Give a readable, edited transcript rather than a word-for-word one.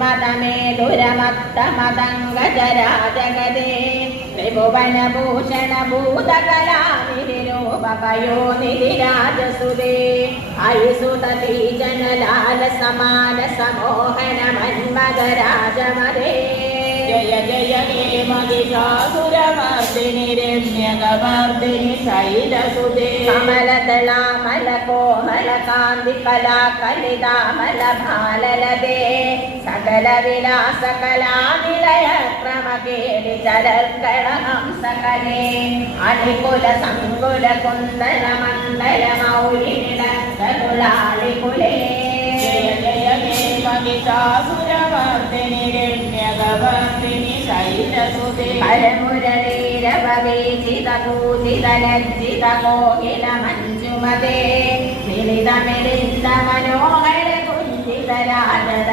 മതമേതുരമത്തമതംഗജരാജഗതേ ത്രിഭുവനഭൂഷണ ഭൂതകലാനിരൂപകയോ നിധിരാജസുതേ ഐസുതീ ജനലാല സമാന സമോഹന മന്മദരാജമതേ ജയ ജയ ഹേ മഹിഷാസുരമർദിനി രമ്യകമർദിനി ശൈലസുതേ കമലദളാമല കോമല കാന്തി കലാകലിതാമല ഭാലലതേ സകല വിലാസ കലാനിലയ ക്രമകേളി ചരൽക്കളഹംസകലേ അനികുല സങ്കുല കുന്ദല മണ്ഡല മൗലിനിളകുലാളികുലേ ജയ ജയ ഹേ മഹിഷാസുരമർദിനി രമ്യകമർദിനി ശൈലസുതേ ഹരമുരളീരവീചിത പൂജിത ലജ്ജിത കോകില മഞ്ജുമതേ മിളിത മിളിന്ദ മനോഹര കുഞ്ചിത രാജദ